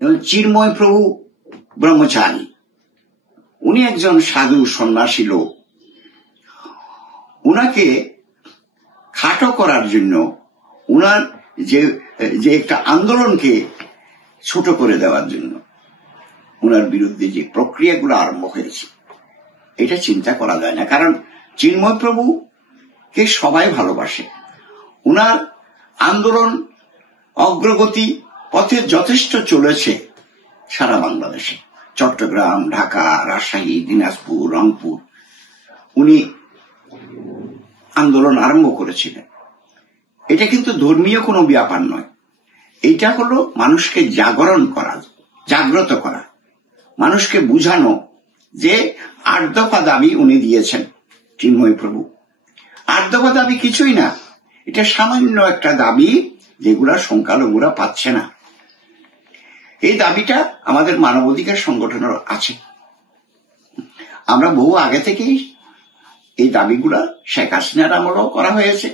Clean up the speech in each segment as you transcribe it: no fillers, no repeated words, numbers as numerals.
এবং চিন্ময় প্রভু ব্রহ্মচারী, উনি একজন সাধু সন্ন্যাসী লোক। উনাকে খাটো করার জন্য, উনার যে একটা আন্দোলনকে ছোট করে দেওয়ার জন্য উনার বিরুদ্ধে যে প্রক্রিয়াগুলো আরম্ভ হয়েছে, এটা চিন্তা করা যায় না। কারণ চিন্ময় প্রভুকে সবাই ভালোবাসে। উনার আন্দোলন অগ্রগতি পথে যথেষ্ট চলেছে সারা বাংলাদেশে, চট্টগ্রাম, ঢাকা, রাজশাহী, দিনাজপুর, রংপুর। উনি আন্দোলন আরম্ভ করেছিলেন। এটা কিন্তু ধর্মীয় কোনো ব্যাপার নয়, এটা হলো মানুষকে জাগরণ করা, জাগ্রত করা, মানুষকে বুঝানো যে 8 দফা দাবি উনি দিয়েছেন চিন্ময় প্রভু। 8 দফা দাবি কিছুই না, এটা সামান্য একটা দাবি যেগুলা সংখ্যালঘুরা পাচ্ছে না। এই দাবিটা আমাদের মানবাধিকার সংগঠনের আছে। আমরা বহু আগে থেকেই এই দাবিগুলা শেখ হাসিনার আমলেও করা হয়েছে,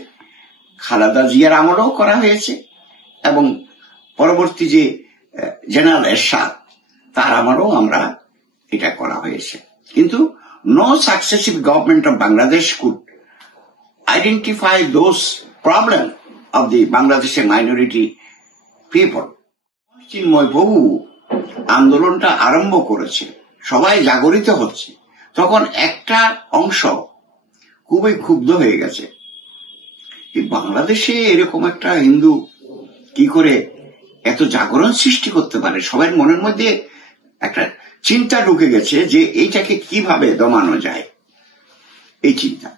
খালেদা জিয়ার আমলেও করা হয়েছে, এবং পরবর্তী যে জেনারেল এরশাদ তার আমলেও আমরা এটা করা হয়েছে। কিন্তু no successive government of Bangladesh could identify those problems of the Bangladeshi minority people. চিন্ময় প্রভু আন্দোলনটা আরম্ভ করেছে, সবাই জাগরিত হচ্ছে, তখন একটা অংশ খুবই ক্ষুব্ধ হয়ে গেছে। বাংলাদেশে এরকম একটা হিন্দু কি করে এত জাগরণ সৃষ্টি করতে পারে? সবার মনের মধ্যে একটা চিন্তা ঢুকে গেছে যে এইটাকে কিভাবে দমানো যায়, এই চিন্তা।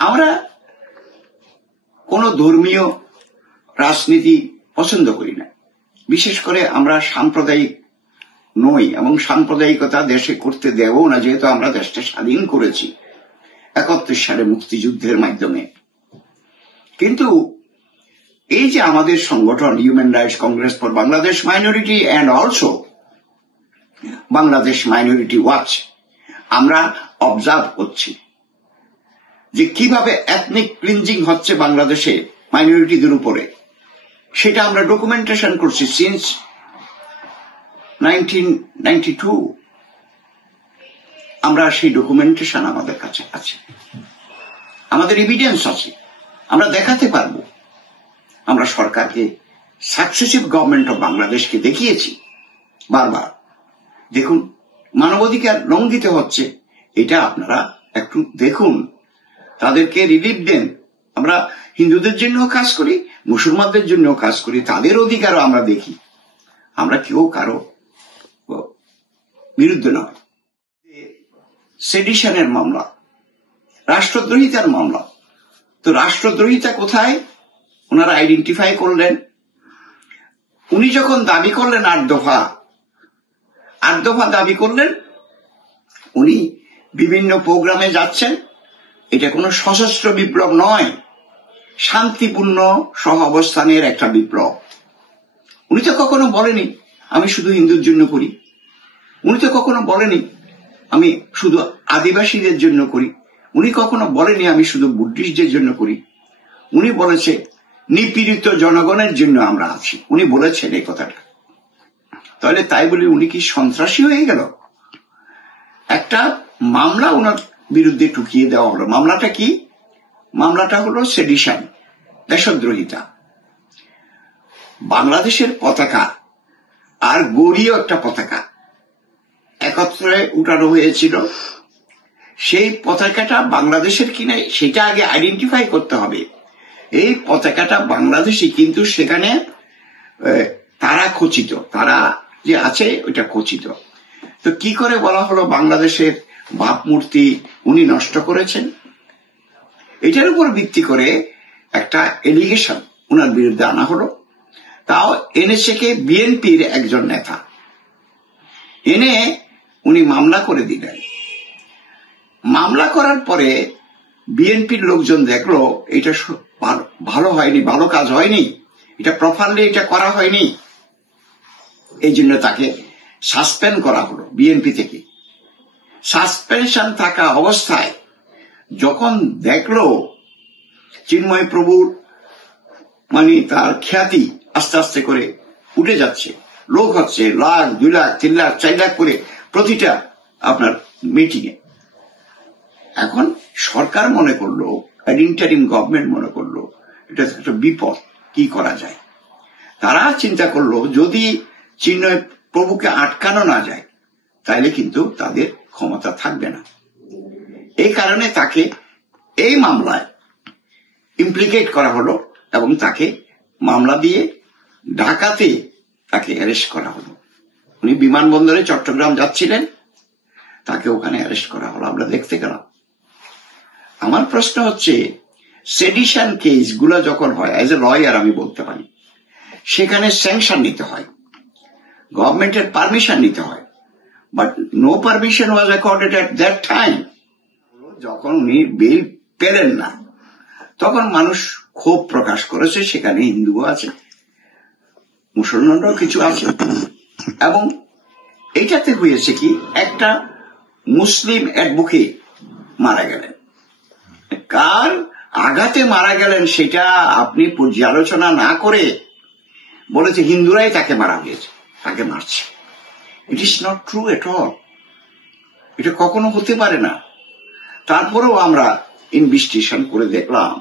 আমরা কোন ধর্মীয় রাজনীতি পছন্দ করি না, বিশেষ করে আমরা সাম্প্রদায়িক নই, এবং সাম্প্রদায়িকতা দেশে করতে দেব না, যেহেতু আমরা দেশটা স্বাধীন করেছি 71 সালে মুক্তিযুদ্ধের মাধ্যমে। কিন্তু এই যে আমাদের সংগঠন human rights Congress for Bangladesh minority and also Bangladesh minority watch, আমরা অবজার্ভ করছি যে কিভাবে এথনিক ক্লিনজিং হচ্ছে বাংলাদেশে মাইনরিটিদের উপরে। সেটা আমরা ডকুমেন্টেশন করছি সিন্স 1992। আমরা সেই ডকুমেন্টেশন আমাদের কাছে আছে, আমাদের এভিডেন্স আছে, আমরা দেখাতে পারবো। আমরা সরকারকে, সাকসেসিভ গভর্নমেন্ট অফ বাংলাদেশকে দেখিয়েছি বারবার, দেখুন মানবাধিকার লঙ্ঘিত হচ্ছে, এটা আপনারা একটু দেখুন, তাদেরকে রিলিফ দেন। আমরা হিন্দুদের জন্য কাজ করি, মুসলমানদের জন্য কাজ করি, তাদের অধিকারও আমরা দেখি। আমরা কেউ কারো বিরুদ্ধে নয়। সেডিশনের মামলা, রাষ্ট্রদ্রোহিতার মামলা, তো রাষ্ট্রদ্রোহিতা কোথায় ওনারা আইডেন্টিফাই করলেন। উনি যখন দাবি করলেন 8 দফা দাবি করলেন, উনি বিভিন্ন প্রোগ্রামে যাচ্ছেন। এটা কোনো সশস্ত্র বিপ্লব নয়, শান্তিপূর্ণ সহ অবস্থানের একটা বিপ্লব। উনি তো কখনো বলেনি আমি শুধু হিন্দুর জন্য করি, উনি তো কখনো বলেনি আমি শুধু আদিবাসীদের জন্য করি, উনি কখনো বলেনি আমি শুধু বুদ্ধিস্টদের জন্য করি। উনি বলেছে নিপীড়িত জনগণের জন্য আমরা আছি, উনি বলেছেন এই কথাটা। তাহলে তাই বলে উনি কি সন্ত্রাসী হয়ে গেল? একটা মামলা ওনার বিরুদ্ধে টুকিয়ে দেওয়া হলো। মামলাটা কি? মামলাটা হলো সেডিশন, দেশদ্রোহিতা। বাংলাদেশের পতাকা আর গৌরীয় একটা পতাকা একত্রে উঠানো হয়েছিল। সেই পতাকাটা বাংলাদেশের কিনা সেটা আগে আইডেন্টিফাই করতে হবে। এই পতাকাটা বাংলাদেশি, কিন্তু সেখানে তারা খচিত, তারা যে আছে ওইটা খচিত। তো কি করে বলা হলো বাংলাদেশের ভাবমূর্তি উনি নষ্ট করেছেন? এটার উপর ভিত্তি করে একটা এলিগেশন ওনার বিরুদ্ধে আনা হলো। তাও এনেছে কে? বিএনপির একজন নেতা এনে উনি মামলা করে দিলেন। মামলা করার পরে বিএনপির লোকজন দেখলো এটা ভালো হয়নি, ভালো কাজ হয়নি, এটা প্রপারলি এটা করা হয়নি, এই জন্য তাকে সাসপেন্ড করা হলো বিএনপি থেকে। সাসপেনশন থাকা অবস্থায় যখন দেখলো চিন্ময় প্রভুর মানে তার খ্যাতি আস্তে আস্তে করে উঠে যাচ্ছে, লোক হচ্ছে 1 লাখ 2 লাখ 3 লাখ 4 লাখ করে প্রতিটা আপনার মিটিংয়ে। এখন সরকার মনে করলো, ইন্টারিম গভর্নমেন্ট মনে করলো এটা একটা বিপদ, কি করা যায়। তারা চিন্তা করলো যদি চিন্ময় প্রভুকে আটকানো না যায় তাইলে কিন্তু তাদের ক্ষমতা থাকবে না। এই কারণে তাকে এই মামলায় ইমপ্লিকেট করা হলো এবং তাকে মামলা দিয়ে ঢাকাতে তাকে অ্যারেস্ট করা হলো। উনি বিমানবন্দরে চট্টগ্রাম যাচ্ছিলেন, তাকে ওখানে অ্যারেস্ট করা হলো, আমরা দেখতে গেলাম। আমার প্রশ্ন হচ্ছে সেডিশন কেস গুলো যখন হয়, এজ এ লয়ার আমি বলতে পারি, সেখানে স্যাংশন নিতে হয়, গভর্নমেন্টের পারমিশন নিতে হয়, but no permission was accorded at that time. যখন উনি বেল পেলেন না তখন মানুষ ক্ষোভ প্রকাশ করেছে, সেখানে হিন্দুও আছে, মুসলমানরাও কিছু আছে। এবং এইটাতে হয়েছে কি, একটা মুসলিম অ্যাডভোকেট মারা গেলেন। কার আঘাতে মারা গেলেন সেটা আপনি পর্যালোচনা না করে বলেছে হিন্দুরাই তাকে মারা হয়েছে, তাকে মারছে। It is not true at all, এটা কখনো হতে পারে না। তারপরেও আমরা ইনভেস্টিগেশন করে দেখলাম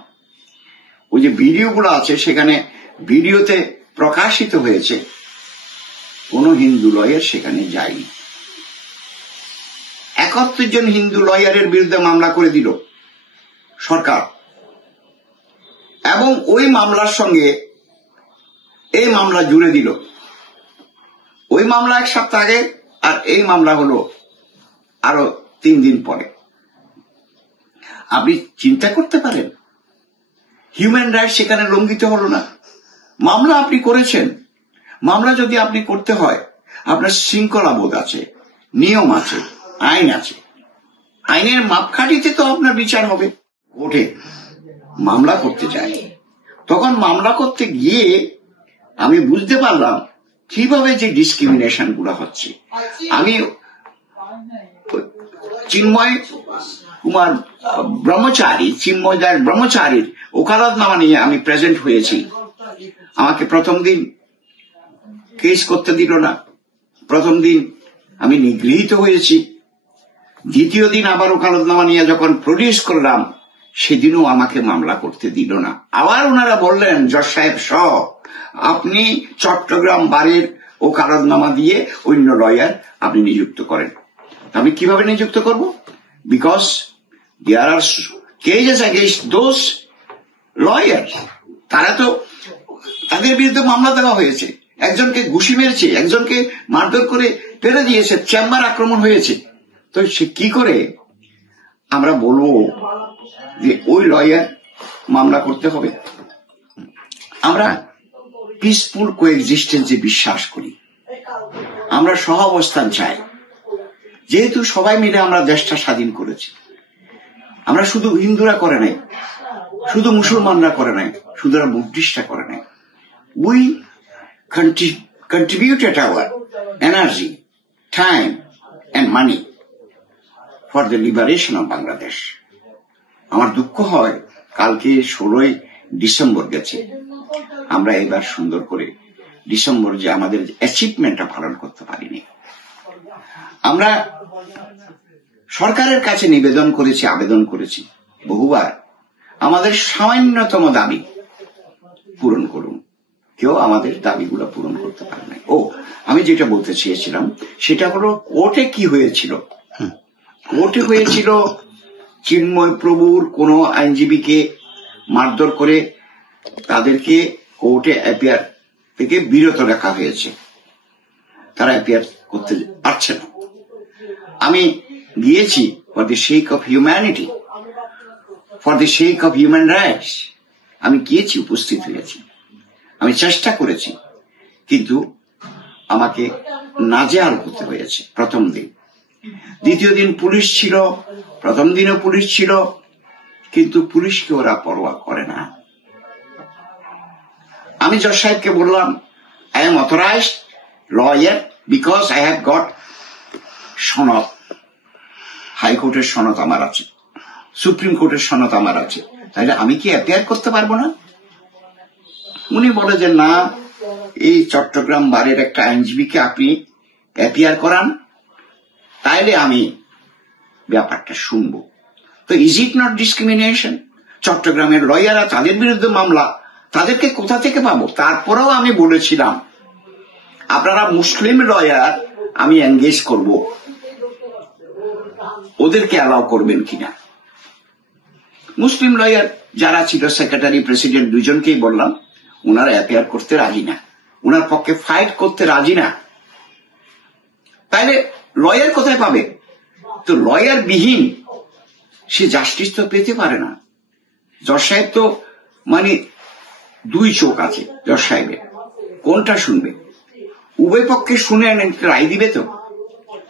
ওই যে ভিডিওগুলো আছে, সেখানে ভিডিওতে প্রকাশিত হয়েছে কোন হিন্দু লয়ার সেখানে যায়নি। 71 জন হিন্দু লয়ারের বিরুদ্ধে মামলা করে দিল সরকার, এবং ওই মামলার সঙ্গে এই মামলা জুড়ে দিল। ওই মামলা 1 সপ্তাহ আগে, আর এই মামলা হলো আরো 3 দিন পরে। আপনি চিন্তা করতে পারেন, হিউম্যান রাইটস সেখানে লঙ্ঘিত হলো না। মামলা আপনি করেছেন, মামলা যদি আপনি করতে হয় আপনার শৃঙ্খলা বোধ আছে, নিয়ম আছে, আইন আছে, আইনের মাপকাঠিতে তো আপনার বিচার হবে। কোর্টে মামলা করতে যায়, তখন মামলা করতে গিয়ে আমি বুঝতে পারলাম কিভাবে যে ডিসক্রিমিনেশন গুলো হচ্ছে। আমি চিন্ময় কুমার ব্রহ্মচারী, চিন্ময় দাস ব্রহ্মচারীর ওকালতনামা নিয়ে আমি প্রেজেন্ট হয়েছি। আমাকে প্রথম দিন কেস করতে দিল না, প্রথম দিন আমি নিগৃহীত হয়েছি। দ্বিতীয় দিন আবার ওকালতনামা নিয়ে যখন প্রডিউস করলাম, সেদিনও আমাকে মামলা করতে দিল না। আবার ওনারা বললেন, জজ সাহেব সহ আপনি চট্টগ্রাম বারের ওকালতনামা দিয়ে অন্য লয়ার আপনি নিযুক্ত করেন। আমি কিভাবে নিযুক্ত করব? Because there are cases against those lawyer. তারা তো, তাদের বিরুদ্ধে মামলা দেওয়া হয়েছে, একজনকে ঘুষি মেরেছে, একজনকে মারধর করে ফেলে দিয়েছে, চেম্বার আক্রমণ হয়েছে। তো সে কি করে আমরা বলবো যে ওই লয়ার মামলা করতে হবে? আমরা পিসফুল কোএক্সিস্টেন্সে বিশ্বাস করি, আমরা সহাবস্থান চাই। যেহেতু সবাই মিলে আমরা দেশটা স্বাধীন করেছি, আমরা শুধু হিন্দুরা করে নাই, শুধু মুসলমানরা করে নাই, শুধু বুদ্ধিস্টরা করে নাই। We contributed our energy, time and money for the liberation of Bangladesh. আমার দুঃখ হয় কালকে 16ই ডিসেম্বর গেছে, আমরা এবার সুন্দর করে ডিসেম্বর যে আমাদের অ্যাচিভমেন্টটা পালন করতে পারিনি। আমরা সরকারের কাছে নিবেদন করেছি, আবেদন করেছি বহুবার, আমাদের সামান্যতম দাবি পূরণ করুন। কেউ আমাদের দাবিগুলো পূরণ করতে পারে না। আমি যেটা বলতে চেয়েছিলাম সেটা হলো, কোর্টে কি হয়েছিল? কোর্টে হয়েছিল চিন্ময় প্রভুর কোন আইনজীবীকে মারধর করে তাদেরকে কোর্টে অ্যাপিয়ার থেকে বিরত রাখা হয়েছে, তারা অ্যাপিয়ার করতে পারছে না। আমি গিয়েছি for the sake of humanity, for the sake of human rights, আমি গিয়েছি, উপস্থিত হয়েছি, আমি চেষ্টা করেছি, কিন্তু আমাকে নাজেহাল হতে হয়েছে প্রথম দিন। দ্বিতীয় দিন পুলিশ ছিল, প্রথম দিনও পুলিশ ছিল, কিন্তু পুলিশকে ওরা পরোয়া করে না। আমি জজ সাহেবকে বললাম, I am authorised lawyer because I have got সনদ, হাইকোর্টের সনদ আমার আছে, সুপ্রিম কোর্টের সনদ আমার আছে, তাহলে আমি কি অ্যাপিয়ার করতে পারবো না? উনি বলে যে না, এই চট্টগ্রাম বারের একটা আইনজীবীকে আপনি অ্যাপিয়ার করান, তাইলে আমি ব্যাপারটা শুনবো। তো ইজ ইট নট ডিসক্রিমিনেশন? চট্টগ্রামের লয়াররা, তাদের বিরুদ্ধে মামলা, তাদেরকে কোথা থেকে পাবো? তারপরেও আমি বলেছিলাম আপনারা মুসলিম লয়ার আমি এনগেজ করব, ওদেরকে অ্যালাউ করবেন কিনা। মুসলিম লয়ার যারা ছিল, সেক্রেটারি, প্রেসিডেন্ট, দুজনকেই বললাম ওনারা অ্যাপিয়ার করতে রাজি না, ওনার পক্ষে ফাইট করতে রাজি না। তাইলে লয়ার কোথায় পাবে? তো লয়ার বিহীন সে জাস্টিস তো পেতে পারে না। জজ সাহেব তো মানে দুই চোখ আছে জজ সাহেবের, কোনটা শুনবে? উভয় পক্ষে শুনে রায় দিবে তো,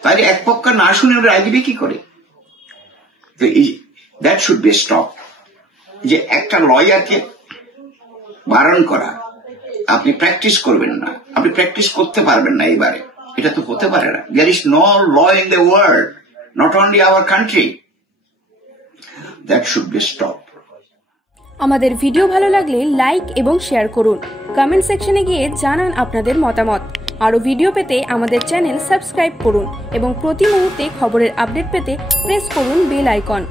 তাহলে এক পক্ষ না শুনে রায় দিবে কি করে? তো দ্যাট শুড বি স্টপ। যে একটা লয়ারকে বারণ করা, আপনি প্র্যাকটিস করবেন না, আপনি প্র্যাকটিস করতে পারবেন না এবারে, এটা তো হতে পারে না। There is no law in the world, not only our country, that should be stop. আমাদের ভিডিও ভালো লাগলে লাইক এবং শেয়ার করুন, কমেন্ট সেকশনে গিয়ে জানান আপনাদের মতামত। আরও ভিডিও পেতে আমাদের চ্যানেল সাবস্ক্রাইব করুন এবং প্রতি মুহূর্তে খবরের আপডেট পেতে প্রেস করুন বেল আইকন।